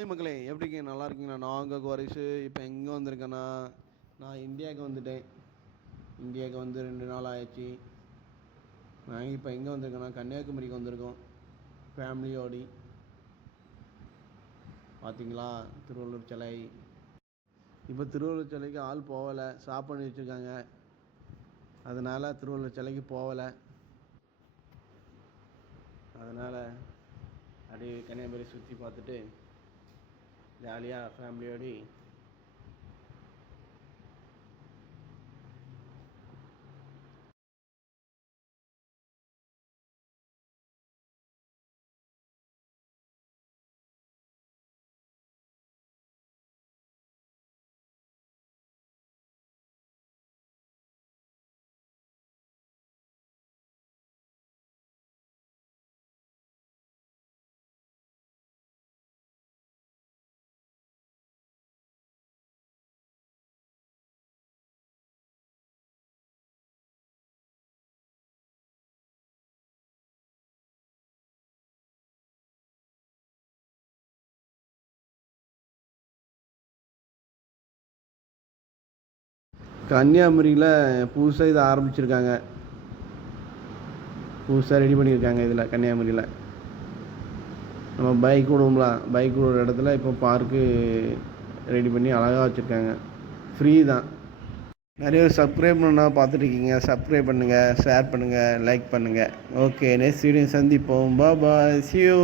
Hi மக்களே, எப்படி இருக்கீங்க? நல்லா இருக்கீங்களா? நான் உங்கள் குறைஷு. இப்போ எங்கே வந்திருக்கேன்னா, நான் இந்தியாவுக்கு வந்துட்டேன். இந்தியாவுக்கு வந்து 2 நாள் ஆயிடுச்சு. நான் இப்போ எங்கே வந்திருக்கேன்னா, கன்னியாகுமரிக்கு வந்திருக்கோம் ஃபேமிலியோடி. பார்த்தீங்களா திருவள்ளுவர் சிலை. இப்போ திருவள்ளுவர் சிலைக்கு ஆள் போகலை, ஸ்டாப் பண்ணி வச்சுருக்காங்க. அதனால் திருவள்ளுவர் சிலைக்கு போகலை. அதனால் அப்படியே கன்னியாகுமரி சுற்றி பார்த்துட்டு ஜாலியாக ஃபேமிலியோடி கன்னியாகுமரியில் புதுசாக இதை ஆரம்பிச்சிருக்காங்க. புதுசாக ரெடி பண்ணியிருக்காங்க. இதில் கன்னியாகுமரியில் நம்ம பைக் விடுவோம்லாம், பைக் விடுற இடத்துல இப்போ பார்க்கு ரெடி பண்ணி அழகாக வச்சுருக்காங்க. ஃப்ரீ தான். நிறைய சப்ஸ்கிரைப் பண்ணால் பார்த்துட்ருக்கீங்க. சப்ஸ்கிரைப் பண்ணுங்கள், ஷேர் பண்ணுங்கள், லைக் பண்ணுங்கள். ஓகே, நெக்ஸ்ட் வீடியோ சந்திப்போம். பாய், see you.